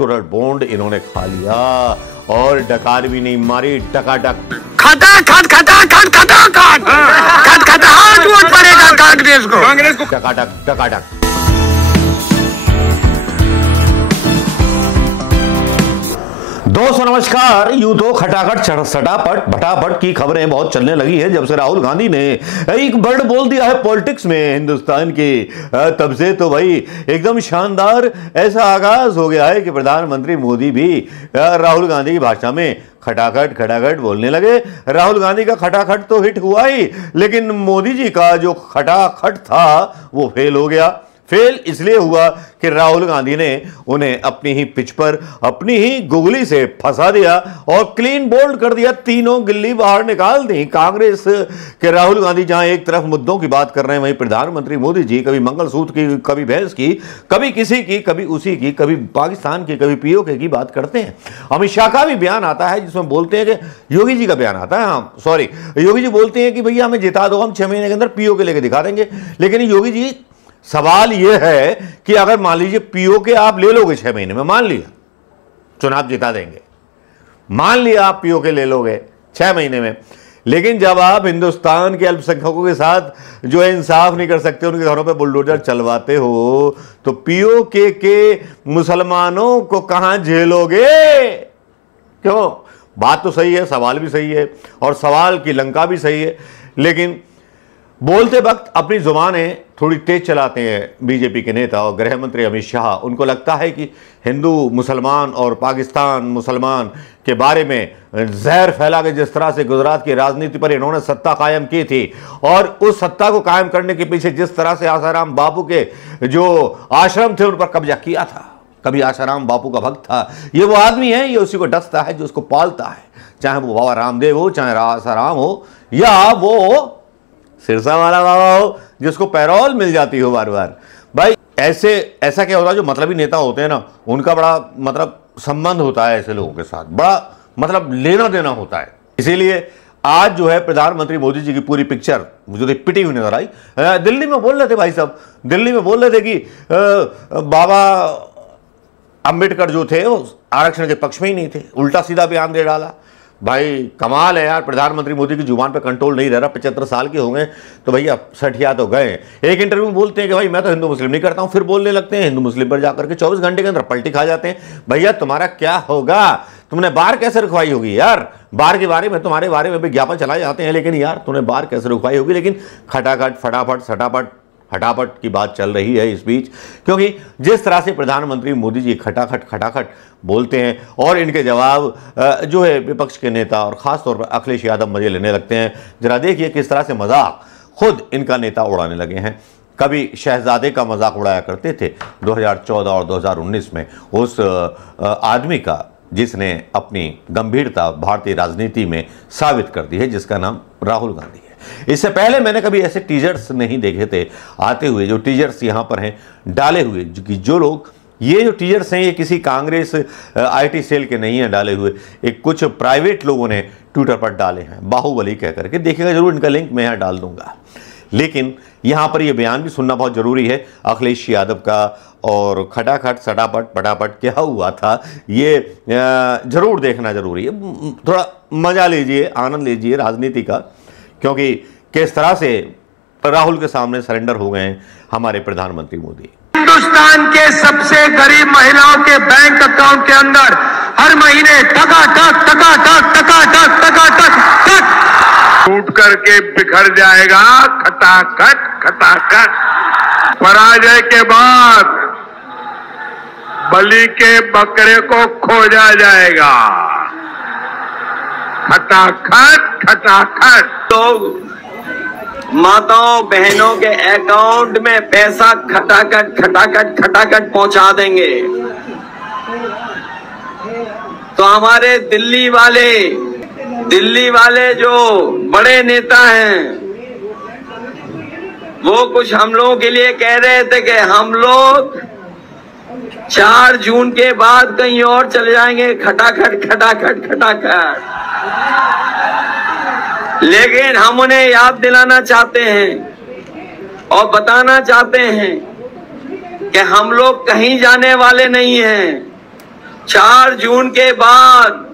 Electoral bond इन्होंने खा लिया और डकार भी नहीं मारी, टकाटक खटा खट खटा खट खटा खट खट खटाहट वोट पड़ेगा कांग्रेस को टकाटक टकाटक। दोस्तों नमस्कार। यूं तो खटाखट सटापट भटापट की खबरें बहुत चलने लगी है जब से राहुल गांधी ने एक वर्ड बोल दिया है पॉलिटिक्स में हिंदुस्तान की, तब से तो भाई एकदम शानदार ऐसा आगाज हो गया है कि प्रधानमंत्री मोदी भी राहुल गांधी की भाषा में खटाखट खटाखट बोलने लगे। राहुल गांधी का खटाखट तो हिट हुआ ही, लेकिन मोदी जी का जो खटाखट था वो फेल हो गया। फेल इसलिए हुआ कि राहुल गांधी ने उन्हें अपनी ही पिच पर अपनी ही गुगली से फंसा दिया और क्लीन बोल्ड कर दिया, तीनों गिल्ली बाहर निकाल दी। कांग्रेस के राहुल गांधी जहां एक तरफ मुद्दों की बात कर रहे हैं, वहीं प्रधानमंत्री मोदी जी कभी मंगलसूत्र की, कभी भैंस की, कभी किसी की, कभी उसी की, कभी पाकिस्तान की, कभी पीओके की बात करते हैं। अमित शाह का भी बयान आता है जिसमें बोलते हैं कि योगी जी का बयान आता है, हाँ सॉरी, योगी जी बोलते हैं कि भैया हमें जिता दो, हम 6 महीने के अंदर पीओके लेके दिखा देंगे। लेकिन योगी जी सवाल यह है कि अगर मान लीजिए पीओके आप ले लोगे 6 महीने में, मान लिया चुनाव जिता देंगे, मान लिया आप पीओके ले लोगे 6 महीने में, लेकिन जब आप हिंदुस्तान के अल्पसंख्यकों के साथ जो है इंसाफ नहीं कर सकते, उनके घरों पे बुलडोजर चलवाते हो, तो पीओके के मुसलमानों को कहां झेलोगे? क्यों? बात तो सही है, सवाल भी सही है और सवाल की लंका भी सही है, लेकिन बोलते वक्त अपनी जुबानें थोड़ी तेज चलाते हैं बीजेपी के नेता और गृह मंत्री अमित शाह। उनको लगता है कि हिंदू मुसलमान और पाकिस्तान मुसलमान के बारे में जहर फैला के जिस तरह से गुजरात की राजनीति पर इन्होंने सत्ता कायम की थी और उस सत्ता को कायम करने के पीछे जिस तरह से आसाराम बापू के जो आश्रम थे उन पर कब्जा किया था, कभी आसाराम बापू का भक्त था, ये वो आदमी है, ये उसी को डसता है जो उसको पालता है, चाहे वो बाबा रामदेव हो, चाहे आसाराम हो, या वो सिरसा वाला बाबा हो जिसको पैरोल मिल जाती हो बार बार। भाई ऐसा क्या होता है, जो मतलबी नेता होते हैं ना, उनका बड़ा मतलब संबंध होता है ऐसे लोगों के साथ, बड़ा मतलब लेना देना होता है। इसीलिए आज जो है प्रधानमंत्री मोदी जी की पूरी पिक्चर मुझे पिटी हुई नजर आई। दिल्ली में बोल रहे थे भाई साहब, दिल्ली में बोल रहे थे कि बाबा अंबेडकर जो थे वो आरक्षण के पक्ष में ही नहीं थे, उल्टा सीधा बयान दे डाला। भाई कमाल है यार, प्रधानमंत्री मोदी की जुबान पे कंट्रोल नहीं रह रहा, 75 साल के हो गए तो भैया सठिया तो गए। एक इंटरव्यू में बोलते हैं कि भाई मैं तो हिंदू मुस्लिम नहीं करता हूं, फिर बोलने लगते हैं हिंदू मुस्लिम पर जाकर के 24 घंटे के अंदर पलटी खा जाते हैं। भैया तुम्हारा क्या होगा? तुमने बार कैसे रुकवाई होगी यार? बार के बारे में, तुम्हारे बारे में विज्ञापन चलाए जाते हैं, लेकिन यार तुमने बार कैसे रुकवाई होगी? लेकिन खटाखट फटाफट सटापट हटापट की बात चल रही है इस बीच, क्योंकि जिस तरह से प्रधानमंत्री मोदी जी खटाखट खटाखट बोलते हैं और इनके जवाब जो है विपक्ष के नेता और खासतौर पर अखिलेश यादव मजे लेने लगते हैं। जरा देखिए किस तरह से मजाक खुद इनका नेता उड़ाने लगे हैं। कभी शहजादे का मजाक उड़ाया करते थे 2014 और 2019 में उस आदमी का जिसने अपनी गंभीरता भारतीय राजनीति में साबित कर दी है, जिसका नाम राहुल गांधी है। इससे पहले मैंने कभी ऐसे टीजर्स नहीं देखे थे आते हुए, जो टीजर्स यहाँ पर हैं डाले हुए, जो लोग ये जो टीजर्स हैं ये किसी कांग्रेस आईटी सेल के नहीं हैं डाले हुए, एक कुछ प्राइवेट लोगों ने ट्विटर पर डाले हैं, बाहुबली कह करके, देखिएगा जरूर, इनका लिंक मैं यहाँ डाल दूंगा। लेकिन यहाँ पर ये बयान भी सुनना बहुत जरूरी है अखिलेश यादव का, और खटाखट सटापट पटापट क्या हुआ था ये जरूर देखना जरूरी है। थोड़ा मजा लीजिए, आनंद लीजिए राजनीति का, क्योंकि किस तरह से राहुल के सामने सरेंडर हो गए हैं हमारे प्रधानमंत्री मोदी। हिंदुस्तान के सबसे गरीब महिलाओं के बैंक अकाउंट के अंदर हर महीने टकाटक टकाटक टकाटक टकाटक टक टूट करके बिखर जाएगा खटाखट खटाखट। पराजय के बाद बलि के बकरे को खोजा जाएगा। खटाखट खटाखट। लोग माताओं बहनों के अकाउंट में पैसा खटाखट खटाखट खटाखट पहुंचा देंगे। तो हमारे दिल्ली वाले जो बड़े नेता हैं वो कुछ हम लोगों के लिए कह रहे थे कि हम लोग 4 जून के बाद कहीं और चले जाएंगे, खटाखट खटाखट खटाखट। लेकिन हम उन्हें याद दिलाना चाहते हैं और बताना चाहते हैं कि हम लोग कहीं जाने वाले नहीं हैं। 4 जून के बाद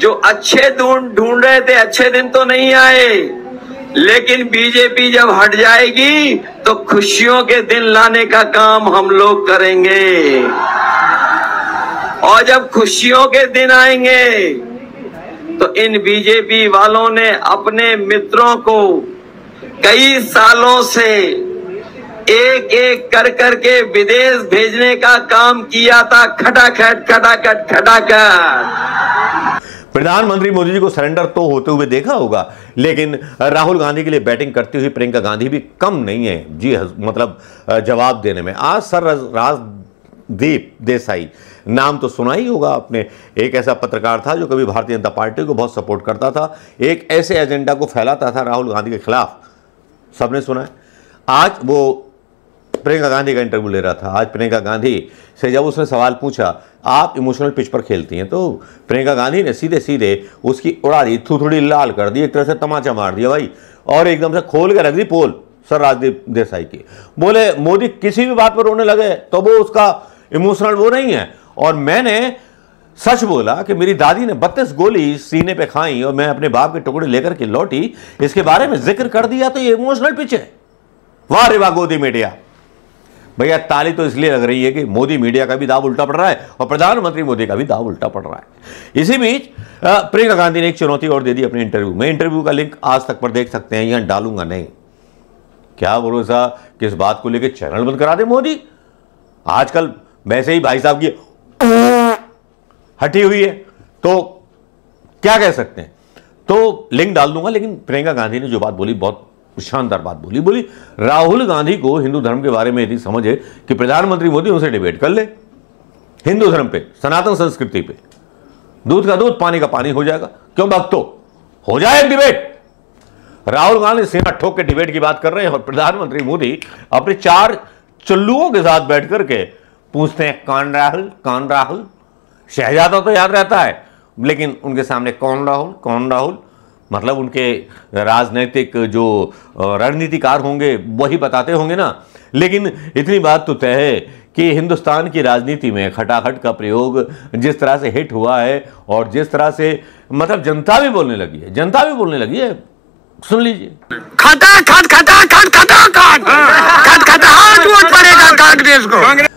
जो अच्छे ढूंढ रहे थे, अच्छे दिन तो नहीं आए, लेकिन बीजेपी जब हट जाएगी तो खुशियों के दिन लाने का काम हम लोग करेंगे। और जब खुशियों के दिन आएंगे तो इन बीजेपी वालों ने अपने मित्रों को कई सालों से एक एक कर करके विदेश भेजने का काम किया था, खटाखट खटाखट खटाखट। प्रधानमंत्री मोदी जी को सरेंडर तो होते हुए देखा होगा, लेकिन राहुल गांधी के लिए बैटिंग करती हुई प्रियंका गांधी भी कम नहीं है जी, मतलब जवाब देने में। आज सर राजदीप देसाई नाम तो सुना ही होगा आपने, एक ऐसा पत्रकार था जो कभी भारतीय जनता पार्टी को बहुत सपोर्ट करता था, एक ऐसे एजेंडा को फैलाता था राहुल गांधी के खिलाफ, सबने सुना है। आज वो प्रियंका गांधी का इंटरव्यू ले रहा था। आज प्रियंका गांधी से जब उसने सवाल पूछा आप इमोशनल पिच पर खेलती हैं, तो प्रियंका गांधी ने सीधे सीधे उसकी उड़ा दी, थोड़ी लाल कर दी, एक तरह से तमाचा मार दिया भाई, और एकदम से खोल के रख दी पोल सर राजदीप देसाई की। बोले मोदी किसी भी बात पर रोने लगे तो वो उसका इमोशनल वो नहीं है, और मैंने सच बोला कि मेरी दादी ने 32 गोली सीने पे खाई और मैं अपने बाप के टुकड़े लेकर के लौटी, इसके बारे में जिक्र कर दिया तो ये इमोशनल पिच है। वाह रे वाह मोदी मीडिया। भैया ताली तो इसलिए लग रही है कि मोदी मीडिया का भी दाव उल्टा पड़ रहा है और प्रधानमंत्री मोदी का भी दाव उल्टा पड़ रहा है। इसी बीच प्रियंका गांधी ने एक चुनौती और दे दी अपने इंटरव्यू में। इंटरव्यू का लिंक आज तक पर देख सकते हैं, यहां डालूंगा नहीं। क्या भरोसा किस बात को लेकर चैनल बंद करा दे मोदी। आजकल वैसे ही भाई साहब की हटी हुई है तो क्या कह सकते हैं, तो लिंक डाल दूंगा। लेकिन प्रियंका गांधी ने जो बात बोली बहुत शानदार बात बोली राहुल गांधी को हिंदू धर्म के बारे में यदि समझे कि प्रधानमंत्री मोदी उनसे डिबेट कर ले, हिंदू धर्म पे, सनातन संस्कृति पे, दूध का दूध पानी का पानी हो जाएगा। क्यों भक्तो, हो जाए एक डिबेट। राहुल गांधी सीना ठोक के डिबेट की बात कर रहे हैं और प्रधानमंत्री मोदी अपने 4 चुल्लुओं के साथ बैठ करके पूछते हैं कौन राहुल कौन राहुल। शहजादा तो याद रहता है, लेकिन उनके सामने कौन राहुल, मतलब उनके राजनीतिक जो रणनीतिकार होंगे वही बताते होंगे ना। लेकिन इतनी बात तो तय है कि हिंदुस्तान की राजनीति में खटाखट का प्रयोग जिस तरह से हिट हुआ है और जिस तरह से मतलब जनता भी बोलने लगी है, सुन लीजिए। खटाखट खटाखट खटाखट खटखटाहट वोट पड़ेगा कांग्रेस को।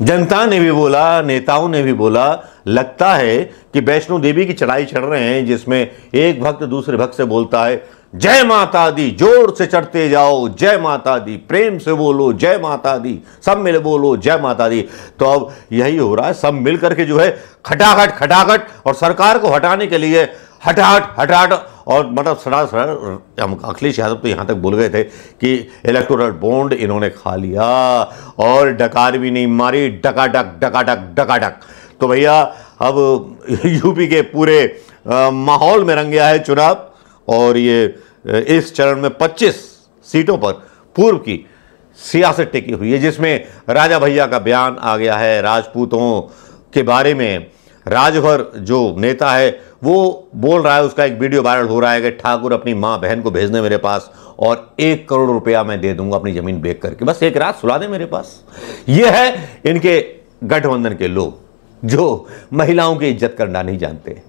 जनता ने भी बोला, नेताओं ने भी बोला। लगता है कि वैष्णो देवी की चढ़ाई चढ़ रहे हैं जिसमें एक भक्त दूसरे भक्त से बोलता है जय माता दी, जोर से चढ़ते जाओ जय माता दी, प्रेम से बोलो जय माता दी, सब मिल बोलो जय माता दी। तो अब यही हो रहा है, सब मिल करके जो है खटाखट और सरकार को हटाने के लिए हटाहट और मतलब सड़ा अखिलेश यादव तो यहाँ तक बोल गए थे कि इलेक्टोरल बॉन्ड इन्होंने खा लिया और डकार भी नहीं मारी, डकाडक। तो भैया अब यूपी के पूरे माहौल में रंग गया है चुनाव, और ये इस चरण में 25 सीटों पर पूर्व की सियासत टिकी हुई है, जिसमें राजा भैया का बयान आ गया है राजपूतों के बारे में। राजभर जो नेता है वो बोल रहा है, उसका एक वीडियो वायरल हो रहा है कि ठाकुर अपनी माँ बहन को भेजने मेरे पास और 1 करोड़ रुपया मैं दे दूंगा अपनी जमीन बेच करके, बस एक रात सुला दे मेरे पास। ये है इनके गठबंधन के लोग जो महिलाओं की इज्जत करना नहीं जानते।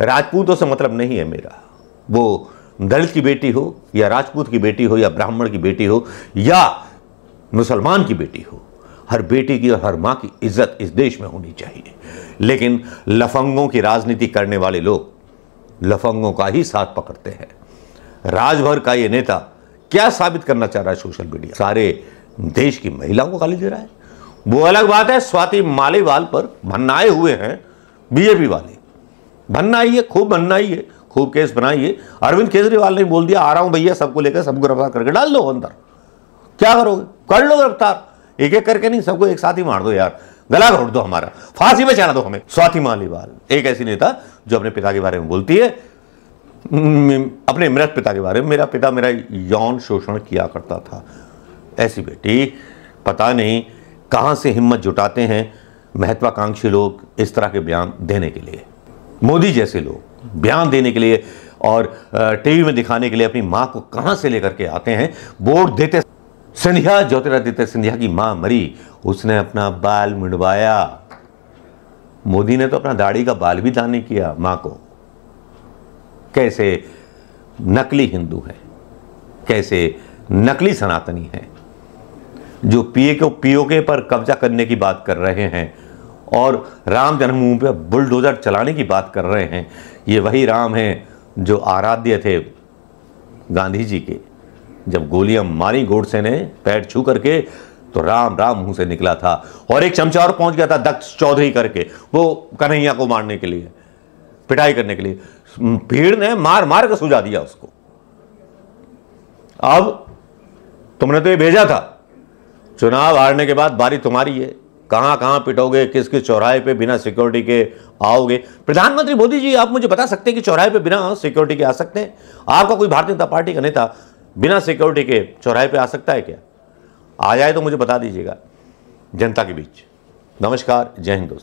राजपूतों से मतलब नहीं है मेरा, वो दलित की बेटी हो या राजपूत की बेटी हो या ब्राह्मण की बेटी हो या मुसलमान की बेटी हो, हर बेटी की और हर माँ की इज्जत इस देश में होनी चाहिए। लेकिन लफंगों की राजनीति करने वाले लोग लफंगों का ही साथ पकड़ते हैं। राजभर का ये नेता क्या साबित करना चाह रहा है सोशल मीडिया, सारे देश की महिलाओं को गाली दे रहा है। वो अलग बात है, स्वाति मालीवाल पर भन्नाए हुए हैं बीजेपी वाले, भन्नाइए, खूब भन्नाइए, खूब केस बनाइए। अरविंद केजरीवाल ने बोल दिया आ रहा हूं भैया, सबको लेकर सबको गिरफ्तार करके डाल दो अंदर। क्या करोगे, कर लो गिरफ्तार, एक एक करके नहीं, सबको एक साथ ही मार दो यार, गला घोट दो हमारा, फांसी में चढ़ा दो हमें। स्वाति मालीवाल एक ऐसी नेता जो अपने पिता के बारे में बोलती है, अपने मृत पिता के बारे में, मेरा पिता मेरा यौन शोषण किया करता था। ऐसी बेटी पता नहीं कहां से हिम्मत जुटाते हैं महत्वाकांक्षी लोग इस तरह के बयान देने के लिए। मोदी जैसे लोग बयान देने के लिए और टीवी में दिखाने के लिए अपनी मां को कहां से लेकर के आते हैं। वोट देते सिंधिया, ज्योतिरादित्य सिंधिया की मां मरी, उसने अपना बाल मुंडवाया, मोदी ने तो अपना दाढ़ी का बाल भी दान नहीं किया मां को। कैसे नकली हिंदू है, कैसे नकली सनातनी है, जो पीओके पर कब्जा करने की बात कर रहे हैं और राम जन्मभूमि पर बुलडोजर चलाने की बात कर रहे हैं। ये वही राम हैं जो आराध्य थे गांधी जी के। जब गोलियां मारी गोडसे ने पैर छू करके, तो राम राम मुंह से निकला था। और एक चमचा और पहुंच गया था दक्ष चौधरी करके, वो कन्हैया को मारने के लिए, पिटाई करने के लिए। भीड़ ने मार मार कर सुझा दिया उसको। अब तुमने तो ये भेजा था, चुनाव हारने के बाद बारी तुम्हारी है। कहां कहां पिटोगे, किस किस चौराहे पे बिना सिक्योरिटी के आओगे। प्रधानमंत्री मोदी जी, आप मुझे बता सकते हैं कि चौराहे पे बिना सिक्योरिटी के आ सकते हैं? आपका कोई भारतीय जनता पार्टी का नेता बिना सिक्योरिटी के चौराहे पे आ सकता है क्या? आ जाए तो मुझे बता दीजिएगा जनता के बीच। नमस्कार, जय हिंद दोस्तों।